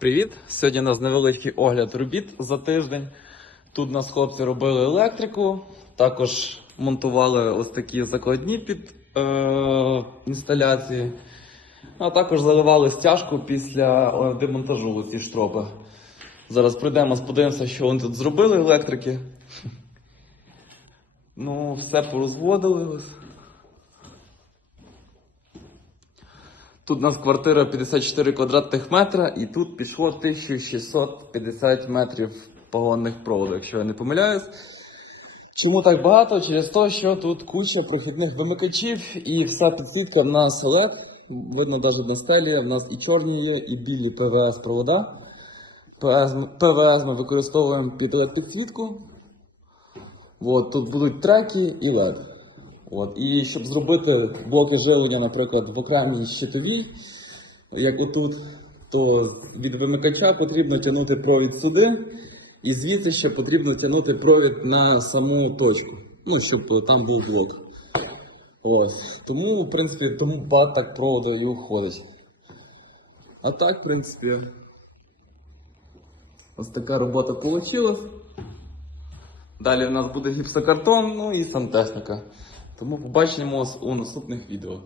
Привіт! Сьогодні у нас невеличкий огляд робіт за тиждень. Тут нас хлопці робили електрику, також монтували ось такі закладні під е- інсталяції, а також заливали стяжку після демонтажу ці штропи. Зараз прийдемо, подивимося, що вони тут зробили електрики. Ну, все порозводили. Тут у нас квартира 54 квадратних метра, і тут пішло 1650 метрів погонних проводу, якщо я не помиляюсь. Чому так багато? Через те, що тут куча прохідних вимикачів і вся підсвітка в нас LED. Видно навіть на стелі, в нас і чорні є, і білі ПВС провода. ПВС, ми- використовуємо під LED підсвітку. От, тут будуть треки і LED. От. І щоб зробити блоки живлення, наприклад, в окремій щитовій, як отут, то від вимикача потрібно тягнути провід сюди, і звідси ще потрібно тягнути провід на саму точку, ну, щоб там був блок. Ось. Тому, в принципі, тому багато так проводу і уходить. А так, в принципі, ось така робота вийшла. Далі в нас буде гіпсокартон, ну і сантехніка. Тому побачимо у наступних відео.